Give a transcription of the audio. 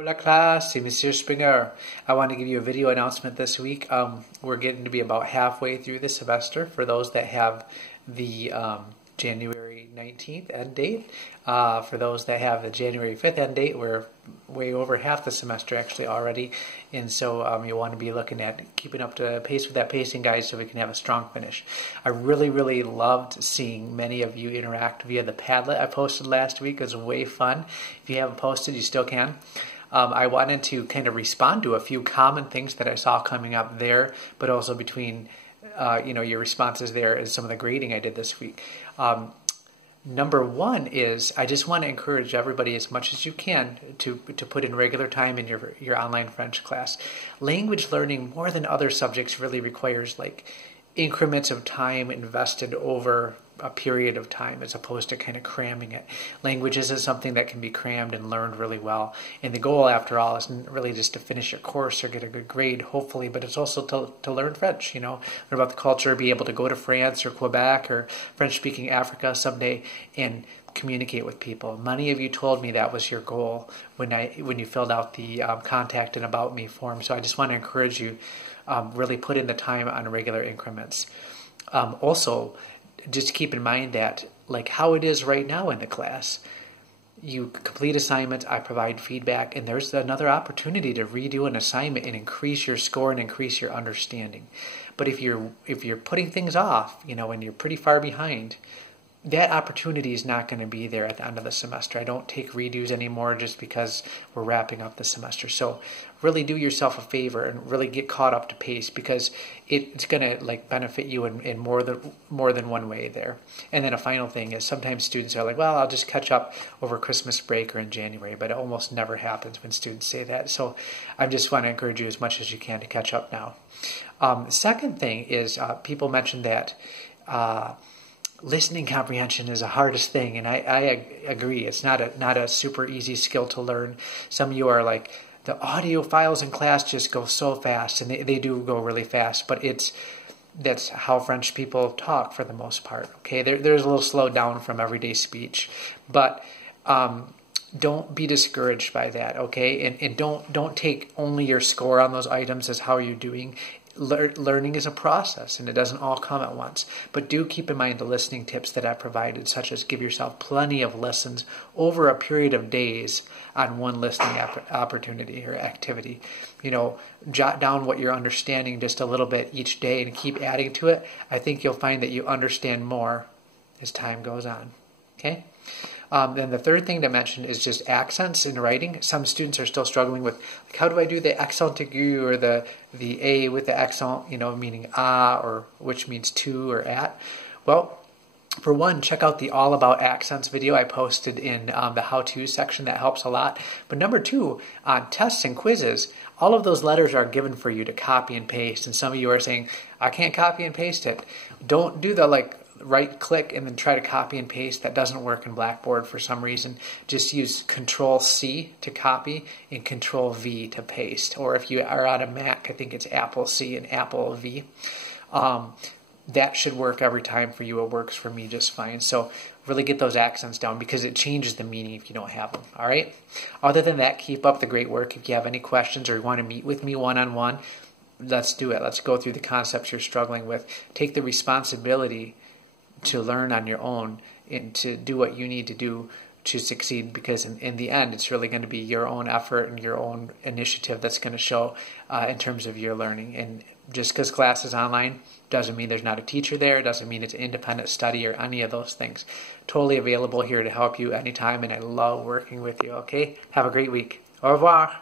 Hola class, c'est Monsieur Springer. I want to give you a video announcement this week. We're getting to be about halfway through the semester for those that have the January 19th end date. For those that have the January 5th end date, we're way over half the semester actually already. And so you want to be looking at keeping up to pace with that pacing guide so we can have a strong finish. I really loved seeing many of you interact via the Padlet I posted last week. It was way fun. If you haven't posted, you still can. I wanted to kind of respond to a few common things that I saw coming up there, but also between your responses there and some of the grading I did this week. Number one is I just want to encourage everybody as much as you can to put in regular time in your online French class. Language learning, more than other subjects, really requires like increments of time invested over a period of time as opposed to kind of cramming it. Languages is something that can be crammed and learned really well. And the goal, after all, isn't really just to finish your course or get a good grade, hopefully, but it's also to learn French, learn about the culture, be able to go to France or Quebec or French-speaking Africa someday and communicate with people. Many of you told me that was your goal when you filled out the contact and about me form. So I just want to encourage you, really put in the time on regular increments. Also, just keep in mind that, like how it is right now in the class, you complete assignments, I provide feedback, and there's another opportunity to redo an assignment and increase your score and increase your understanding. But if you're putting things off, and you're pretty far behind, that opportunity is not going to be there at the end of the semester. I don't take redos anymore just because we're wrapping up the semester. So really do yourself a favor and really get caught up to pace, because it's going to benefit you in more than one way there. And then a final thing is sometimes students are like, well, I'll just catch up over Christmas break or in January, but it almost never happens when students say that. So I just want to encourage you as much as you can to catch up now. The second thing is people mentioned that listening comprehension is the hardest thing, and I agree. It's not a super easy skill to learn. Some of you are like, the audio files in class just go so fast, and they do go really fast, but that's how French people talk for the most part. Okay, there's a little slowed down from everyday speech, but don't be discouraged by that. Okay, and don't take only your score on those items as how you're doing. Learning is a process, and it doesn't all come at once. But do keep in mind the listening tips that I provided, such as give yourself plenty of listens over a period of days on one listening opportunity or activity. Jot down what you're understanding just a little bit each day and keep adding to it. I think you'll find that you understand more as time goes on. Okay? Then the third thing to mention is just accents in writing. Some students are still struggling with, how do I do the accent aigu or the A with the accent, meaning or which means to or at. Well, for one, check out the All About Accents video I posted in the how-to section. That helps a lot. But number two, on tests and quizzes, all of those letters are given for you to copy and paste. And some of you are saying, I can't copy and paste it. Don't do the right click and then try to copy and paste. That doesn't work in Blackboard for some reason. Just use Control-C to copy and Control-V to paste. Or if you are on a Mac, I think it's Apple-C and Apple-V. That should work every time for you. It works for me just fine. So really get those accents down, because it changes the meaning if you don't have them. All right? Other than that, keep up the great work. If you have any questions or you want to meet with me one-on-one, let's do it. Let's go through the concepts you're struggling with. Take the responsibility to learn on your own and to do what you need to do to succeed, because in the end, it's really going to be your own effort and your own initiative that's going to show in terms of your learning. And just because class is online doesn't mean there's not a teacher there. Doesn't mean it's independent study or any of those things. Totally available here to help you anytime, and I love working with you. Okay? Have a great week. Au revoir.